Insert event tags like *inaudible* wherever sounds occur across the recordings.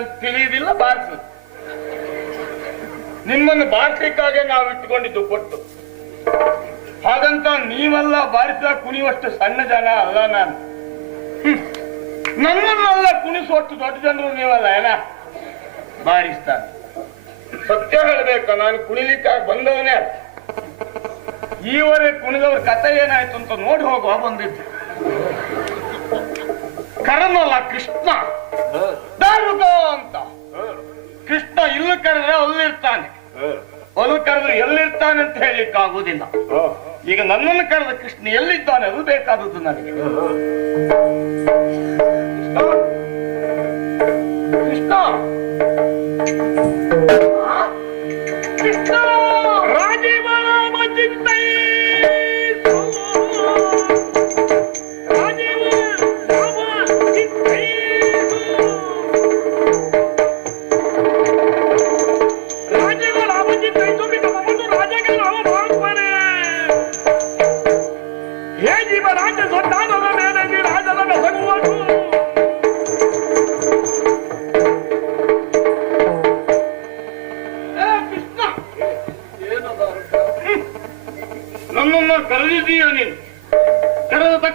ಅಂತ ತಿಳಿಯುವುದಿಲ್ಲ ಬಾರಿಸು ನಿಮ್ಮನ್ನು ಬಾರಿಸಲಿಕ್ಕಾಗೆ ನಾವು ಇಟ್ಟುಕೊಂಡಿದ್ದು ಕೊಟ್ಟು. ಹಾಗಂತ ನೀವೆಲ್ಲ ಬಾರಿಸಿದ ಕುಣಿಯುವಷ್ಟು ಸಣ್ಣ ಜನ ಅಲ್ಲ ನಾನು. ನನ್ನನ್ನೆಲ್ಲ ಕುಣಿಸುವಷ್ಟು ದೊಡ್ಡ ಜನರು ನೀವಲ್ಲ, ಏನ? ಬಾರಿಸ್ತಾನೆ ಸತ್ಯ ಹೇಳಬೇಕು? ನಾನು ಕುಣಿಲಿಕ್ಕಾಗಿ ಬಂದವನೇ. ಈವರೆಗೆ ಕುಣಿದವ್ರ ಕಥೆ ಏನಾಯ್ತು ಅಂತ ನೋಡಿ ಹೋಗುವ, ಬಂದಿದ್ದು. ಕರನಲ್ಲ ಕೃಷ್ಣ. ದಾರುಗ ಅಂತ ಕೃಷ್ಣ ಇಲ್ಲಿ ಕರೆದ್ರೆ ಅಲ್ಲಿರ್ತಾನೆ ಅಲ್ಲಿ ಕರೆದ್ರೆ ಎಲ್ಲಿರ್ತಾನೆ ಅಂತ ಹೇಳಲಿಕ್ಕೆ ಆಗುದಿಲ್ಲ ಈಗ ನನ್ನನ್ನು ಕರೆದ ಕೃಷ್ಣ ಎಲ್ಲಿದ್ದಾನೆ ಅದು ಬೇಕಾದದ್ದು ನನಗೆ. ಕೃಷ್ಣ.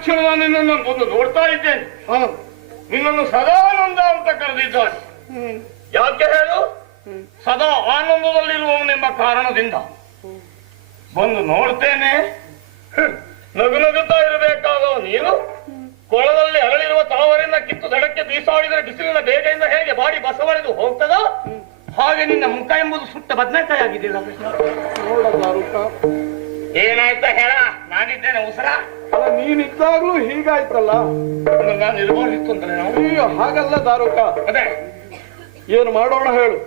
ತಕ್ಷಣ ನಾನು ನಿನ್ನನ್ನು ಬಂದು ನೋಡ್ತಾ ಇದ್ದೇನೆ. ನಿನ್ನನ್ನು ಸದಾನಂದ ಅಂತ ಕರೆದಿದ್ದಾನೆ. ಯಾಕೆ ಹೇಳು? ಸದಾ ಆನಂದದಲ್ಲಿರುವವನೆಂಬ ಕಾರಣದಿಂದ. ಬಂದು ನೋಡ್ತೇನೆ. ನಗು ನಗುತ್ತಾ ಇರಬೇಕಾದ ನೀನು? ಕೊಳದಲ್ಲಿ ಅರಳಿರುವ ತಾವರಿಂದ ಕಿತ್ತು ದಡಕ್ಕೆ ಬೀಸಾಡಿದರೆ ಬಿಸಿಲಿನ ಬೇಗೆಯಿಂದ ಹೇಗೆ ಬಾಡಿ ಬಸವಳಿದು ಹೋಗ್ತದ? ಹಾಗೆ ನಿನ್ನ ಮುಖ ಎಂಬುದು ಸುಟ್ಟ ಬದನೆಕಾಯಿ ಆಗಿದೆಯಲ್ಲ ಏನಾಯ್ತಾ ಹೇಳ? ನಾನಿದ್ದೇನೆ ಉಸರ? ಅಲ್ಲ ನೀನಿದ್ದಾಗ್ಲೂ ಹೀಗಾಯ್ತಲ್ಲ? ನಾನು ಇರ್ಬೋದಿತ್ತು ಅಂತ ನಾವು. ಅಯ್ಯೋ ಹಾಗಲ್ಲ ದಾರುಕ. ಅದೇ. ಏನು ಮಾಡೋಣ ಹೇಳು.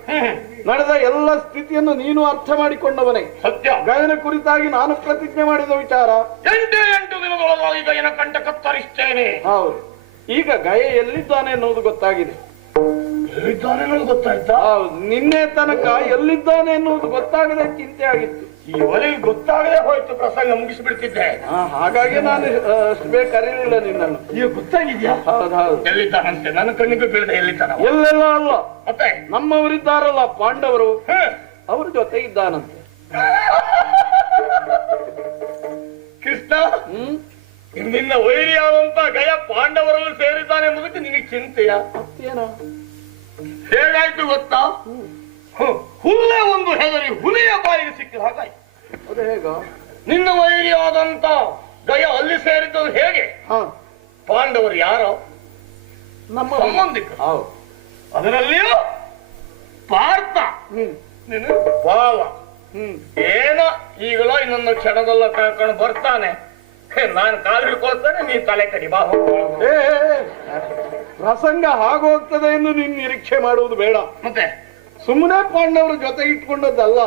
ನಡೆದ ಎಲ್ಲ ಸ್ಥಿತಿಯನ್ನು ನೀನು ಅರ್ಥ ಮಾಡಿಕೊಂಡವನೇ. ಸತ್ಯ. ಗಾಯನ ಕುರಿತಾಗಿ ನಾನು ಪ್ರತಿಜ್ಞೆ ಮಾಡಿದ ವಿಚಾರ. ಎಂಟು ಎಂಟು ದಿನದೊಳಗಾಗಿ ಕಂಠ ಕತ್ತರಿಸ್ತೇನೆ ಹೌದು. ಈಗ ಗಯ ಎಲ್ಲಿದ್ದಾನೆ ಅನ್ನೋದು ಗೊತ್ತಾಗಿದೆ. ಎಲ್ಲಿದ್ದಾನೆ ಗೊತ್ತಾಯ್ತಾ? ಹೌದು. ನಿನ್ನೆ ತನಕ ಎಲ್ಲಿದ್ದಾನೆ ಅನ್ನೋದು ಗೊತ್ತಾಗದೆ ಚಿಂತೆ ಆಗಿತ್ತು. ಈ ಒಲೆಗೆ ಗೊತ್ತಾಗದೆ ಹೋಯ್ತು ಪ್ರಸಂಗ ಮುಗಿಸಿಬಿಡ್ತಿದ್ದೆ. ಹಾಗಾಗಿ ನಾನು ಬೇಗ ಕರೀಲಿಲ್ಲ ನಿನ್ನನ್ನು. ಈಗ ಗೊತ್ತಾಗಿದ್ಯಾ? ಹೌದೌದು ಹೌದು. ಎಲ್ಲಿದ್ದಾನಂತೆ? ನನ್ನ ಕಣ್ಣಿಗೂ ಬೀಳದೆ ಎಲ್ಲಿದ್ದಾನ ಎಲ್ಲೆಲ್ಲ ಅಲ್ಲ. ಮತ್ತೆ? ನಮ್ಮವರಿದ್ದಾರಲ್ಲ ಪಾಂಡವರು. ಅವ್ರ ಜೊತೆ ಇದ್ದಾನಂತೆ. ಕೃಷ್ಣ? ಹ್ಮ್? ನಿನ್ನ ವೈರಿಯಾದಂತ ಗಯ ಪಾಂಡವರಲ್ಲಿ ಸೇರಿದ್ದಾನೆ ಎಂಬುದಕ್ಕೆ ನಿನಗೆ ಚಿಂತೆಯ? ಹೇಗಾಯ್ತು ಗೊತ್ತಾ. ಹುಲ್ಲೆ ಒಂದು ಹೆದರಿ ಹುಲಿಯ ಬಾಯಿಗೆ ಸಿಕ್ಕಿದ ಹಾಗಾಯ್ತು. ಅದು ಹೇಗ? ನಿನ್ನ ವೈರಿಯಾದಂತ ಗಯ ಅಲ್ಲಿ ಸೇರಿದ್ದದು ಹೇಗೆ? ಹಾ. ಪಾಂಡವರು ಯಾರೋ? ನಮ್ಮ ಸಂಬಂಧಿಕರು. ಹೌದು. ಅದರಲ್ಲಿಯೂ ಪಾರ್ಥ. ನೀನು ಬಾವ ಏನೋ? ಈಗಲೋ ಇನ್ನೊಂದು ಕ್ಷಣದಲ್ಲ ಕಳ್ಕೊಂಡು ಬರ್ತಾನೆ. ನಾನು ಕಾಲು ಹಿಡ್ಕೊಳ್ತಾನೆ ನೀ ತಲೆ ಕಡಿ ಬಾ ಪ್ರಸಂಗ ಹಾಗೋಗ್ತದೆ ಎಂದು ನೀನ್ ನಿರೀಕ್ಷೆ ಮಾಡುವುದು ಬೇಡ. ಮತ್ತೆ? ಸುಮ್ಮನೆ ಪಾಂಡವರ ಜೊತೆ ಇಟ್ಕೊಂಡದ್ದಲ್ಲ.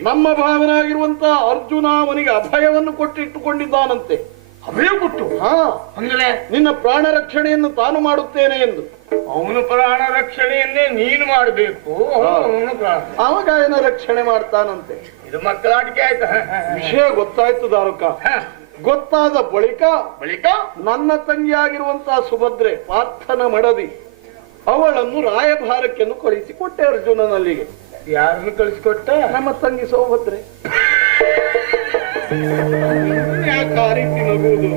ನಮ್ಮ ಭಾವನಾಗಿರುವಂತ ಅರ್ಜುನ ಅವನಿಗೆ ಅಭಯವನ್ನು ಕೊಟ್ಟಿಟ್ಟುಕೊಂಡಿದ್ದಾನಂತೆ ಅಭಯ ಕೊಟ್ಟು? ಹಾ. ಅಂದ್ರೆ? ನಿನ್ನ ಪ್ರಾಣ ರಕ್ಷಣೆಯನ್ನು ತಾನು ಮಾಡುತ್ತೇನೆ ಎಂದು. ಅವನ ಪ್ರಾಣ ರಕ್ಷಣೆಯನ್ನೇ ನೀನು ಮಾಡಬೇಕು. ಅವಾಗ ಏನ ರಕ್ಷಣೆ ಮಾಡ್ತಾನಂತೆ. ಇದು ಮಕ್ಕಳಾಟಿಕೆ ಆಯ್ತು. ವಿಷಯ ಗೊತ್ತಾಯ್ತು ದಾರುಕ. ಗೊತ್ತಾದ ಬಳಿಕ ಬಳಿಕ? ನನ್ನ ತಂಗಿಯಾಗಿರುವಂತಹ ಸುಭದ್ರೆ ಪಾರ್ಥನ ಮಡದಿ. ಅವಳನ್ನು ರಾಯಭಾರಕ್ಕೆನ್ನು ಕಳಿಸಿಕೊಟ್ಟೆ ಅರ್ಜುನನಲ್ಲಿಗೆ. ಯಾರನ್ನು ಕಳಿಸಿಕೊಟ್ಟ? ನಮ್ಮ ತಂಗಿ ಸೋಭದ್ರೆ ಯಾಕೆ ಆ ರೀತಿ ನಗುವುದು?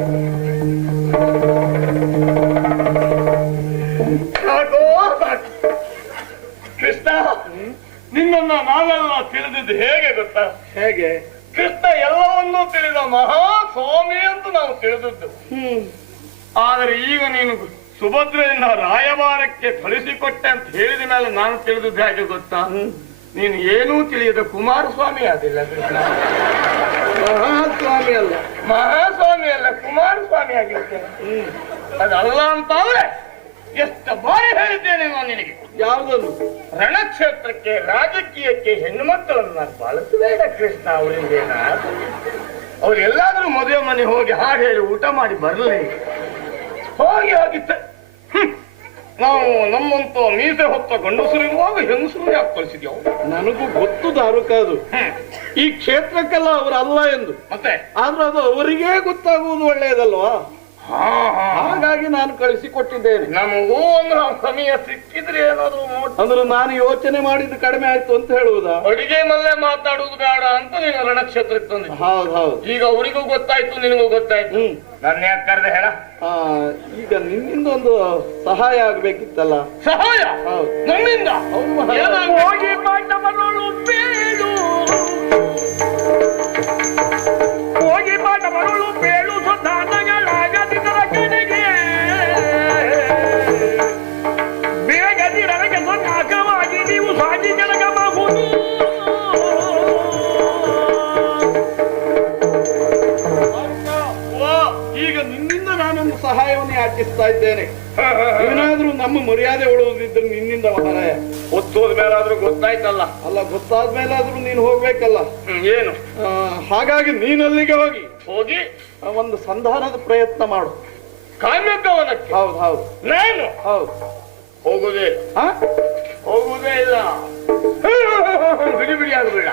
ಸಾಕು, ಸಾಕು. ಕೃಷ್ಣ ನಿನ್ನನ್ನ ನಾವೆಲ್ಲ ತಿಳಿದಿದ್ದು ಹೇಗೆ ಗೊತ್ತಾ? ಹೇಗೆ? ಕೃಷ್ಣ ಎಲ್ಲವನ್ನೂ ತಿಳಿದ ಮಹಾ ಸ್ವಾಮಿ ಅಂತ ನಾವು ತಿಳಿದದ್ದು. ಹ್ಮ್. ಆದರೆ ಈಗ ನೀನು ಸುಭದ್ರೆಯನ್ನ ರಾಯಭಾರಕ್ಕೆ ಕಳಿಸಿಕೊಟ್ಟೆ ಅಂತ ಹೇಳಿದ ಮೇಲೆ ನಾನು ತಿಳಿದಿದ್ದೆ ಹಾಗೆ ಗೊತ್ತಾ. ನೀನು ಏನೂ ತಿಳಿಯದ ಕುಮಾರಸ್ವಾಮಿ ಆದಿಲ್ಲ ಮಹಾಸ್ವಾಮಿ ಅಲ್ಲ. ಮಹಾಸ್ವಾಮಿ ಅಲ್ಲ ಕುಮಾರಸ್ವಾಮಿ ಆಗಿರ್ತೇನೆ. ಅದಲ್ಲ ಅದಲ್ಲ ಅಂದ್ರೆ ಎಷ್ಟು ಬಾರಿ ಹೇಳಿದ್ದೇನೆ ನಾನು ನಿನಗೆ. ಯಾವುದನ್ನು? ರಣಕ್ಷೇತ್ರಕ್ಕೆ ರಾಜಕೀಯಕ್ಕೆ ಹೆಣ್ಣು ಮಕ್ಕಳನ್ನು ನಾನು ಬಳಸಬೇಡ ಕೃಷ್ಣ ಅವರಿಂದೇನ? ಅವ್ರು ಎಲ್ಲಾದ್ರೂ ಮದುವೆ ಮನೆ ಹೋಗಿ ಹಾಡು ಹೇಳಿ ಊಟ ಮಾಡಿ ಬರಲಿ. ಹೋಗಿ ಹೋಗಿತ್ತ ಹ್ಮ್. ನಾವು ನಮ್ಮಂತ ಮೀಸೆ ಹೊತ್ತ ಗಂಡಸರಿರುವಾಗ ಹೆಂಗಸರು ಯಾಕೆ ಕಳಿಸಿದ್ಯಾವು ನನಗೂ ಗೊತ್ತು ದಾರುಕ ಅದು ಈ ಕ್ಷೇತ್ರಕ್ಕೆಲ್ಲ ಅವರು ಅಲ್ಲ ಎಂದು. ಮತ್ತೆ? ಆದ್ರೆ ಅದು ಅವರಿಗೇ ಗೊತ್ತಾಗುವುದು ಒಳ್ಳೆಯದಲ್ವಾ? ಹಾಗಾಗಿ ನಾನು ಕಳಿಸಿ ಕೊಟ್ಟಿದ್ದೇನೆ ನಮಗೂ ಅಂದ್ರೆ ಸಮಯ ಸಿಕ್ಕಿದ್ರೆ ಏನಾದ್ರು ಅಂದ್ರೆ ನಾನು ಯೋಚನೆ ಮಾಡಿದ್ದು ಕಡಿಮೆ ಆಯ್ತು ಅಂತ ಹೇಳುವುದಾ? ಅಡಿಗೆ ಮಲ್ಲೇ ಮಾತಾಡುವುದು ಬೇಡ ಅಂತ ನೀನು ರಣಕ್ಷೇತ್ರಕ್ಕೆ ತಂದೆ. ಹೌದು ಹೌದು. ಈಗ ಅವರಿಗೂ ಗೊತ್ತಾಯ್ತು ನಿನಗೂ ಗೊತ್ತಾಯ್ತು. ನಾನು ನನ್ನ ಯಾಕೆ ಕರೆದೆ ಹೇಳ? ಈಗ ನಿನ್ನಿಂದ ಒಂದು ಸಹಾಯ ಆಗ್ಬೇಕಿತ್ತಲ್ಲ? ಸಹಾಯ? ಹೌದು. ನನ್ನಿಂದ ಯಾಚಿಸ್ತಾ ಇದ್ದೇನೆ. ಏನಾದ್ರೂ ನಮ್ಮ ಮರ್ಯಾದೆ ಉಳುವುದಿದ್ರೆ ನಿನ್ನಿಂದ ಮಹಾರಾಯ ಒತ್ತೋದ ಮೇಲಾದ್ರೂ ಗೊತ್ತಾಯ್ತಲ್ಲ. ಅಲ್ಲ ಗೊತ್ತಾದ್ಮೇಲಾದ್ರೂ ನೀನು ಹೋಗ್ಬೇಕಲ್ಲ. ಏನು? ಹಾಗಾಗಿ ನೀನಲ್ಲಿಗೆ ಹೋಗಿ. ಹೋಗಿ? ಒಂದು ಸಂಧಾನದ ಪ್ರಯತ್ನ ಮಾಡು. ಕಾಮ್ಯಗವನಕ್ಕೆ ಹೌದು ಹೌದು. ನಾನು ಹೌದು. ಹೋಗುದೇ ಹೋಗುವುದೇ ಇಲ್ಲ. ಬಿಡಿ ಬಿಡಿ ಆಗಬೇಡ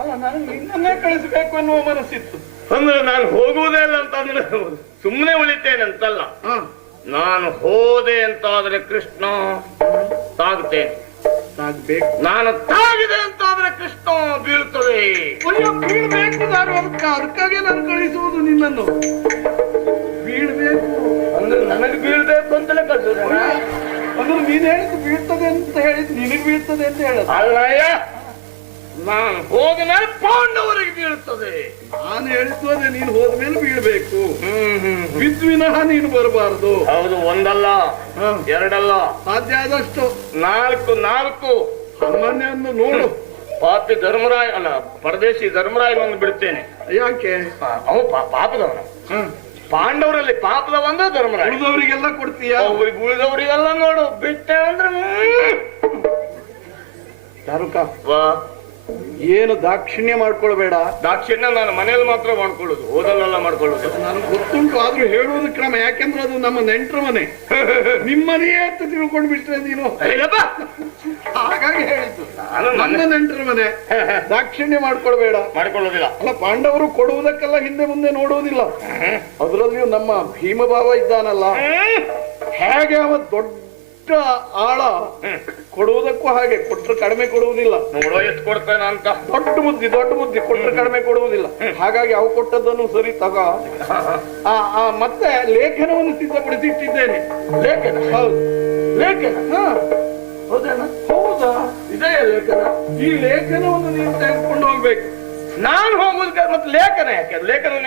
ಅಲ್ಲ ನನಗೆ ನಿನ್ನನ್ನೇ ಕಳಿಸ್ಬೇಕು ಅನ್ನುವ ಮನಸ್ಸಿತ್ತು. ಅಂದ್ರೆ ನಾನು ಹೋಗುವುದೇ ಇಲ್ಲ ಅಂತಂದ್ರೆ ಸುಮ್ಮನೆ ಉಳಿತೇನೆ ಅಂತಲ್ಲ ನಾನು ಹೋದೆ ಅಂತಾದ್ರೆ ಕೃಷ್ಣ ತಾಗುತ್ತೇನೆ ನಾನು ತಾಗಿದೆ ಅಂತಾದ್ರೆ ಕೃಷ್ಣ ಬೀಳ್ತದೆ ಅಯ್ಯೋ, ಬೀಳ್ಬೇಕು ನಾನು ಅದಕ್ಕ ಅದಕ್ಕಾಗಿ ನಾನು ಕಳಿಸುವುದು ನಿನ್ನನ್ನು. ಬೀಳ್ಬೇಕು. ಅಂದ್ರೆ ನನಗೆ ಬೀಳ್ಬೇಕು ಅಂತಲೇ ಕಳ್ಸೋದ ಅಂದ್ರೆ ನೀನ್ ಹೇಳಿದ್ ಬೀಳ್ತದೆ ಅಂತ ಹೇಳಿದ್ ನಿನಗ್ ಬೀಳ್ತದೆ ಅಂತ ಹೇಳೋದು. ಅಲ್ಲಯ್ಯ ಹೋದ ಮೇಲೆ ಪಾಂಡವರಿಗೆ ಬೀಳ್ತದೆ ನಾನು ಹೇಳಿದ್ದು ಅದೇ ನೀನು ಹೋದ್ಮೇಲೆ ಬೀಳ್ಬೇಕು. ಹ್ಮ್ ಹ್ಮ್ ಬಿದ್ದು ವಿನಃ ನೀನು ಬರಬಾರದು. ಹೌದು ಒಂದಲ್ಲ ಎರಡಲ್ಲ. ಸಾಧ್ಯ ಆದಷ್ಟು. ನಾಲ್ಕು ನಾಲ್ಕು. ಸಾಮಾನ್ಯವನ್ನು ನೋಡು. ಪಾಪಿ ಧರ್ಮರಾಯ ಅಲ್ಲ ಪರದೇಶಿ ಧರ್ಮರಾಯನನ್ನು ಬಿಡ್ತೇನೆ ಯಾಕೆ? ಅವು ಪಾಪದವನ. ಪಾಂಡವರಲ್ಲಿ ಪಾಪದ ಧರ್ಮರಾಯ. ಉಳಿದವರಿಗೆಲ್ಲ ಕೊಡ್ತೀಯ? ಅವ್ರಿಗೆ ಉಳಿದವರಿಗೆಲ್ಲ ನೋಡು ಬಿಟ್ಟೆ ಅಂದ್ರೆ ಹ್ಮ್. ಏನು ದಾಕ್ಷಿಣ್ಯ ಮಾಡ್ಕೊಳ್ಬೇಡ. ದಾಕ್ಷಿಣ್ಯ ನಾನು ಮನೇಲಿ ಮಾತ್ರ ಮಾಡ್ಕೊಳ್ಳೋದು ಓದಲ್ಲೆಲ್ಲ ಮಾಡ್ಕೊಳ್ಳೋದು. ನನಗೆ ಗೊತ್ತುಂಟು ಆದ್ರೂ ಹೇಳುವುದು ಕ್ರಮ ಯಾಕೆಂದ್ರೆ ಅದು ನಮ್ಮ ನೆಂಟರ ಮನೆ. *laughs* ನಿಮ್ಮನೆಯೇ ಅಂತ ತಿಳ್ಕೊಂಡು ಬಿಟ್ರೆ ನೀನು? ಹಾಗಾಗಿ ಹೇಳಿದ್ದು. ನಾನು ನನ್ನ ನೆಂಟ್ರ ಮನೆ. *laughs* ದಾಕ್ಷಿಣ್ಯ ಮಾಡ್ಕೊಳ್ಬೇಡ. ಮಾಡ್ಕೊಳ್ಳೋದಿಲ್ಲ. ಅಲ್ಲ ಪಾಂಡವರು ಕೊಡುವುದಕ್ಕೆಲ್ಲ ಹಿಂದೆ ಮುಂದೆ ನೋಡುವುದಿಲ್ಲ. ಅದರಲ್ಲಿಯೂ ನಮ್ಮ ಭೀಮಭಾವ ಇದ್ದಾನಲ್ಲ. ಹೇಗೆ ಅವ ದೊಡ್ಡ ಆಳ ಹ್ಮ್. ಕೊಡುವುದಕ್ಕೂ ಹಾಗೆ ಕೊಟ್ಟರೆ ಕಡಿಮೆ ಕೊಡುವುದಿಲ್ಲ. ನೋಡೋ ಎಷ್ಟು ಕೊಡ್ತೇನೆ ಅಂತ. ದೊಡ್ಡ ಬುದ್ಧಿ ದೊಡ್ಡ ಬುದ್ಧಿ ಕೊಟ್ಟರೆ ಕಡಿಮೆ ಕೊಡುವುದಿಲ್ಲ. ಹಾಗಾಗಿ ಅವು ಕೊಟ್ಟದ್ದನ್ನು ಸರಿ ತಗ. ಆ, ಆ, ಮತ್ತೆ ಲೇಖನವನ್ನು ಸಿದ್ಧಪಡಿಸಿ ಇಟ್ಟಿದ್ದೇನೆ. ಲೇಖನ ಹೌದು. ಲೇಖನ ಹಾ. ಹೌದೇನ? ಹೌದಾ? ಇದೇ ಲೇಖನ? ಈ ಲೇಖನವನ್ನು ನೀವು ತೆಗೆದುಕೊಂಡು ಹೋಗ್ಬೇಕು. ನಾನು ಹೋಗುದಕ್ಕೆ ಮತ್ತೆ ಲೇಖನ ಯಾಕೆ?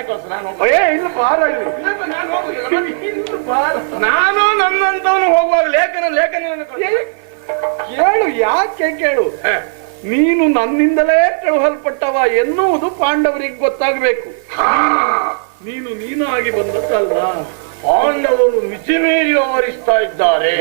ಕಳ್ಸು ನಾನು ಹೋಗುದು. ಏ ಇಲ್ಲ ಬಾರ ಇಲ್ಲಿ. ನಾನು ನನ್ನಂತವನು ಹೋಗುವಾಗ ಲೇಖನ ಲೇಖನ ಕೇಳು ಯಾಕೆ ಕೇಳು? ನೀನು ನನ್ನಿಂದಲೇ ಕಳುಹಲ್ಪಟ್ಟವ ಎನ್ನುವುದು ಪಾಂಡವರಿಗೆ ಗೊತ್ತಾಗಬೇಕು. ನೀನು ನೀನಾಗಿ ಬಂದದ್ದಲ್ಲ. ಪಾಂಡವರು ಮಿತಿಮೀರಿ ಇದ್ದಾರೆ.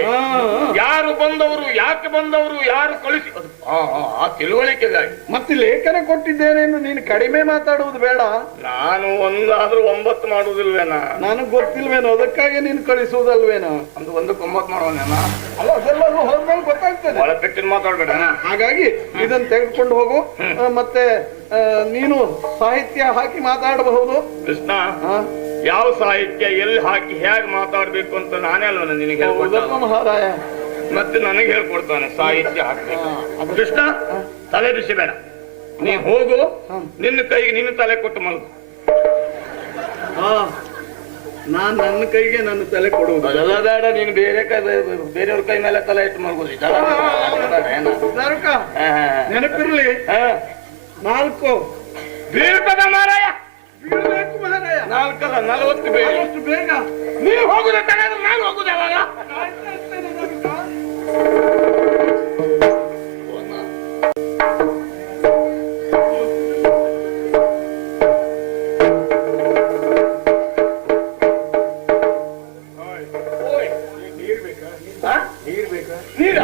ಯಾರು ಬಂದವರು ಯಾಕೆ ಬಂದವರು ಯಾರು ಕಳಿಸಿ ಆ, ತಿಳುವಳಿಕೆಗಾಗಿ ಮತ್ತೆ ಲೇಖನ ಕೊಟ್ಟಿದ್ದೇನೆ ನೀನು ಕಡಿಮೆ ಮಾತಾಡುವುದು ಬೇಡ. ನಾನು ಒಂದಾದ್ರೂ ಒಂಬತ್ತು ಮಾಡುವುದಿಲ್ವೇನ? ನನಗ್ ಗೊತ್ತಿಲ್ವೇನೋ ಅದಕ್ಕಾಗಿ ನೀನು ಕಳಿಸುವುದಲ್ವೇನೋ? ಒಂದು ಒಂದು ಒಂಬತ್ತು ಮಾಡುವನೇನ? ಅಲ್ಲ ಅದೆಲ್ಲ ಹೋದ್ಮೇಲೆ ಗೊತ್ತಾಗ್ತದೆ. ಪೆಟ್ಟಿನ ಮಾತಾಡ್ಬೇಡ. ಹಾಗಾಗಿ ಇದನ್ನ ತೆಗೆದುಕೊಂಡು ಹೋಗು. ಮತ್ತೆ ನೀನು ಸಾಹಿತ್ಯ ಹಾಕಿ ಮಾತಾಡಬಹುದು. ಕೃಷ್ಣ ಯಾವ ಸಾಹಿತ್ಯ ಎಲ್ಲಿ ಹಾಕಿ ಹೇಗೆ ಮಾತಾಡ್ಬೇಕು ಅಂತ ನಾನೇ ಅಲ್ವ ನಿನಗೆ ಹೇಳ್ಕೊಡ್ತಾನೆ ಮಹಾರಾಯ. ಮತ್ತೆ ನನಗೆ ಹೇಳ್ಕೊಡ್ತಾನೆ ಸಾಹಿತ್ಯ ಹಾಕ್ಬೇಕು. ಕೃಷ್ಣ ತಲೆ ಬಿಸಿ ಬೇಡ. ನೀ ಹೋಗು ನಿನ್ನ ಕೈಗೆ ನಿನ್ನ ತಲೆ ಕೊಟ್ಟು ಮಲ್ಗು. ನಾನ್ ನನ್ನ ಕೈಗೆ ನನ್ನ ತಲೆ ಕೊಡುವುದು ಅದೆಲ್ಲ ಬೇಡ ನೀನು ಬೇರೆ ಕೈ ಬೇರೆಯವ್ರ ಕೈ ಮೇಲೆ ತಲೆ ಇಟ್ಟು ಮಲಗುದು ನೆನಪಿರ್ಲಿ. ನಾಲ್ಕು. ಬೀಳ್ತದ ಮಾರಾಯ ನಾಲ್ಕಲ್ಲ ನಲವತ್ತು ಬೇಗ. ಬೇಗ? ನೀವು ಹೋಗುದ ತಗೊಂಡ್ರೆ ನಾನು ಹೋಗುದ ಯಾವಾಗ? ನೀರ?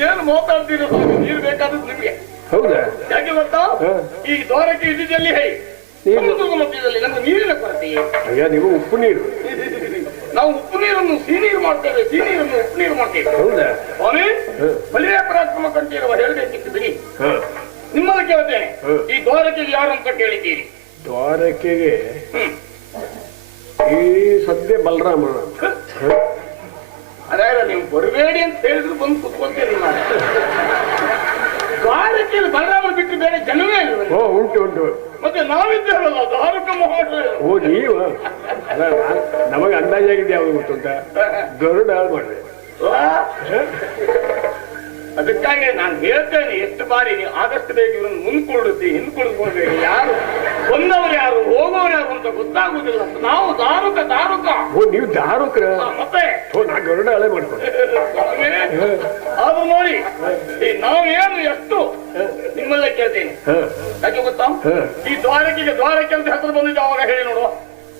ಏನು ಮಾತಾಡ್ತೀರ ನೀರು ಬೇಕಾದ್ರೆ ನಿಮಗೆ. ಹೌದಾ? ಯಾಕೆ ಗೊತ್ತಾ. ಈ ದ್ವಾರಕ್ಕೆ ಇದ್ದಿದ್ದಲ್ಲಿ ಹೇ ಮಧ್ಯದಲ್ಲಿ ನಮ್ಗೆ ನೀರಿನ ಅಯ್ಯ ನೀವು ಉಪ್ಪು ನೀರು. ನಾವು ಉಪ್ಪು ನೀರನ್ನು ಸಿಹಿನೀರು ಮಾಡ್ತೇವೆ ಸಿಹಿನೀರನ್ನು ಉಪ್ಪು ನೀರು ಮಾಡ್ತೇವೆ. ಹೌದಾ? ಸ್ವಾಮಿ. ಬಲಿಯ ಪರಾಕ್ರಮ ಕಂಠೀರವ ಹೇಳಬೇಕಿತ್ತು ಬಿಡಿ. ನಿಮ್ಮಲ್ಲಿ ಕೇಳ್ತೇನೆ. ಈ ದ್ವಾರಕೆಗೆ ಯಾರು ಅಂತ ಕೇಳಿದ್ದೀರಿ? ದ್ವಾರಕೆಗೆ ಈ ಸದ್ಯ ಬಲರಾಮ ಅದೇ ನೀವು ಬರಬೇಡಿ ಅಂತ ಹೇಳಿದ್ರು ಬಂದು ಕುತ್ಕೊಳ್ತೀರಿ ನಾನು. ದ್ವಾರಕೆಯಲ್ಲಿ ಬಲರಾಮ ಬಿಟ್ಟು ಬೇರೆ ಜನವೇ ಇಲ್ಲ. ಓ ಉಂಟು ಉಂಟು. ಮತ್ತೆ ನಾವಿದ್ದೇವಲ್ಲ ಧಾರಕ ಮಹೋತ್ಸವ ಓ ನೀವು? ನಮಗೆ ಅಂದಾಜಾಗಿದೆ ಯಾವ್ದು ಗೊತ್ತುಂಟ ಗರುಡ ಮಾಡಿದೆ. ಅದಕ್ಕಾಗಿ ನಾನು ಹೇಳ್ತೇನೆ ಎಷ್ಟು ಬಾರಿ ನೀವು ಆದಷ್ಟು ಬೇಗ ಇವ್ರನ್ನ ಮುಂದ್ಕೊಳ್ಳುತ್ತಿ ಹಿಂದ್ಕೊಳ್ಕೊಳ್ಬೇಕು ಯಾರು ಬಂದವರು ಯಾರು ಹೋಗೋರು ಯಾರು ಅಂತ ಗೊತ್ತಾಗುದಿಲ್ಲ ನಾವು ದಾರುಕ ದಾರುಕ. ಓ ನೀವು ದಾರುಕ್ರ ಮತ್ತೆ? ನಾ ಗರುಡ ಹಳೆ ಮಾಡ್ಕೊಂಡೆ. ಅದು ನೋಡಿ. ನಾವೇನು ಎಷ್ಟು? ನಿಮ್ಮಲ್ಲೇ ಕೇಳ್ತೀನಿ. ಯಾಕೆ ಗೊತ್ತಾ? ಈ ದ್ವಾರಕಿಗೆ ದ್ವಾರಕ್ಕೆ ಅಂತ ಹೆಸರು ಬಂದಿದ್ದೆ ಅವಾಗ ಹೇಳಿ ನೋಡುವ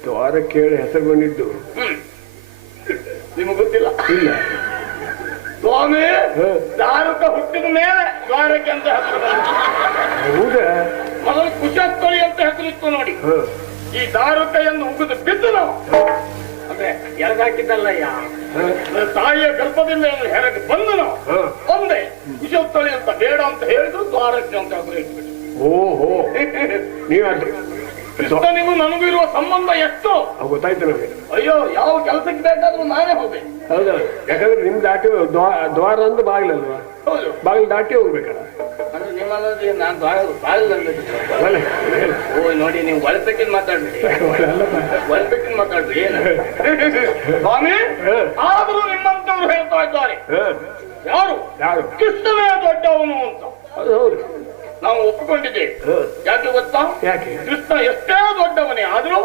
ದ್ವಾರ ಕೇಳಿ ಹೆಸರು ಬಂದಿದ್ದು. ನಿಮಗೆ ಗೊತ್ತಿಲ್ಲ? ಇಲ್ಲ. ಸ್ವಾಮಿ ದಾರುಕ ಹುಟ್ಟಿದ ಮೇಲೆ ದ್ವಾರಕ್ಕೆ ಅಂತ ಹೆಸರು ಈ ದಾರುಕ ಎಂದು ಉಗಿದು ಬಿದ್ದು ನಾವು ಅಂದ್ರೆ ತಾಯಿಯ ಗರ್ಭದಿಂದ ಹೆರಗಿ ಬಂದು ನಾವು ಒಂದೇ ಕುಶತ್ತಳಿ ಅಂತ ಬೇಡ ಅಂತ ಹೇಳಿದ್ರು ದ್ವಾರಕ್ಕೆ ಅಂತ ಇಟ್ಬಿಟ್ಟು ಓಹೋ ನೀವು ಕೃಷ್ಣನಿಗೂ ನನಗೂ ಇರುವ ಸಂಬಂಧ ಎಷ್ಟು? ಗೊತ್ತಾಯ್ತು ನಮಗೆ. ಅಯ್ಯೋ ಯಾವ ಕೆಲಸಕ್ಕೆ ಬೇಕಾದ್ರೂ ನಾನೇ ಹೋಗ್ಬೇಕು. ಹೌದೌದು. ಯಾಕಂದ್ರೆ ನಿಮ್ ದಾಟಿ ದ್ವಾ- ದ್ವಾರ ಅಂದ್ರೆ ಬಾಗಿಲಲ್ವಾ? ಹೌದು. ಬಾಗಿಲು ದಾಟಿ ಹೋಗ್ಬೇಕಲ್ಲ. ನಿಮ್ಮಲ್ಲಿ ನಾನು ಅಲ್ಲ ಓ ನೋಡಿ ನೀವು ಒಳಪೆಟ್ಟಿನ ಮಾತಾಡ್ರಿ *laughs* ಒಳಪೆಟ್ಟಿನ ಮಾತಾಡ್ರಿ ಏನು? ಸ್ವಾಮಿ ಆದರೂ ನಿಮ್ಮಂತವ್ರು ಹೇಳ್ತಾ ಇದ್ದಾರೆ. ಯಾರು? ಯಾರು? ಕೃಷ್ಣನೇ ದೊಡ್ಡವನು ಅಂತ. ಹೌದು ಹೌದು. ನಾವು ಒಪ್ಪಿಕೊಂಡಿದ್ದೇವೆ. ಯಾಕೆ ಗೊತ್ತಾ? ಯಾಕೆ? ಕೃಷ್ಣ ಎಷ್ಟೇ ದೊಡ್ಡವನೇ ಆದರೂ.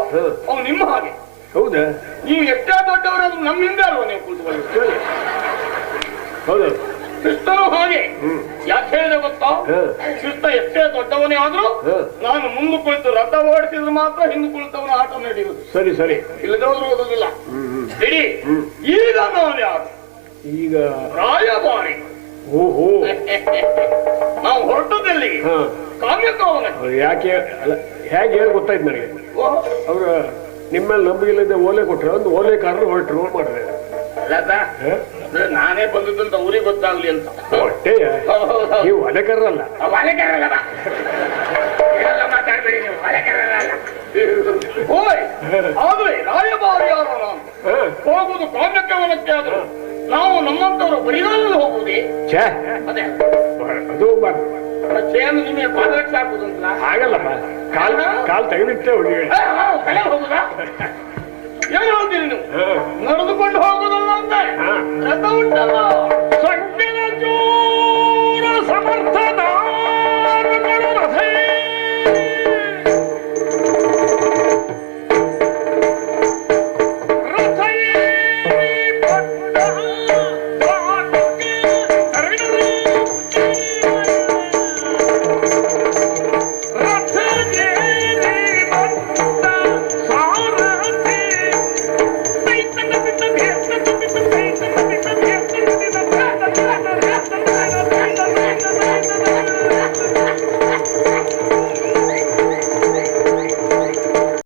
ಅವನು ನಿಮ್ಮ ಹಾಗೆ. ಹೌದಾ? ನೀವು ಎಷ್ಟೇ ದೊಡ್ಡವರಾದ್ರೂ ನಮ್ಮ ಹಿಂದೆ ಅಲ್ವಾ ನೀವು ಕೂತ್ಕೊಳ್ಳಿ ಹೇಳಿ ಹೌದು. ಕೃಷ್ಣನು ಹಾಗೆ. ಯಾಕೆ ಹೇಳಿದೆ ಗೊತ್ತಾ? ಕ್ರಿಸ್ತ ಕೃಷ್ಣ ಎಷ್ಟೇ ದೊಡ್ಡವನೇ ಆದ್ರೂ. ನಾನು ಮುಂದೆ ಕುಳಿತು ರಥ ಓಡಿಸಿದ್ರು ಮಾತ್ರ ಹಿಂದೆ ಕುಳಿತವನ ಆಟ ನಡೆಯುವುದು. ಸರಿ ಸರಿ. ಇಲ್ಲದವ್ರು ಓದುದಿಲ್ಲ ಹಿಡಿ ಈಗ ನಾನು ಯಾರು ಈಗ ರಾಯಭಾರಿ. ಓಹೋ. *laughs* ನಾವು ಹೊರಟದಲ್ಲಿ ಕಾಮ್ಯಕವನ ಯಾಕೆ ಹೇಗೆ ಹೇಳಿ ಗೊತ್ತಾಯ್ತು ನನಗೆ. ಅವ್ರ ನಿಮ್ಮಲ್ಲಿ ನಂಬಿಕೆ ಓಲೆ ಕೊಟ್ರೆ ಒಂದು ಓಲೆಕಾರರು ಹೊರಟರು ಮಾಡಿದೆ ನಾನೇ ಬಂದಿದ್ದಂತ ಊರಿಗೆ ಗೊತ್ತಾಗ್ಲಿ ಅಂತ. ಹೊಟ್ಟೆ. ನೀವು ಒಲೆಕರಲ್ಲ ಮಾತಾಡ್ಬೇಡಿ ನೀವು, ವಾಲೆಗಾರರಲ್ಲ. ಓಯ್ ಆದ್ರೆ ರಾಯಭಾರಿಯಾದ ನಾನು? ಹ? ಹೋಗುವುದು ಕಾಮ್ಯಕವನಕ್ಕೆ ನಾವು ನಮ್ಮಂತವರು ಬರಿಗಾಲಲ್ಲಿ ಹೋಗುವುದೇ? ಅದೇ. ಅದು. ಚೇನು ನಿಮಗೆ ಪಾದರಕ್ಷೆ ಹಾಕುದಂತಲ್ಲ ಆಗಲ್ಲಪ್ಪ ಕಾಲ್ ಕಾಲ್ ತೆಗೆದಿಟ್ಟೆ ಹುಡುಗಿ ತಲೆ ಹೋಗುದಾ? ಏನು ಹೇಳ್ತೀರಿ ನೀವು. ನಡೆದುಕೊಂಡು ಹೋಗುದಲ್ಲ ಅಂತ ಹಾ. ರಥ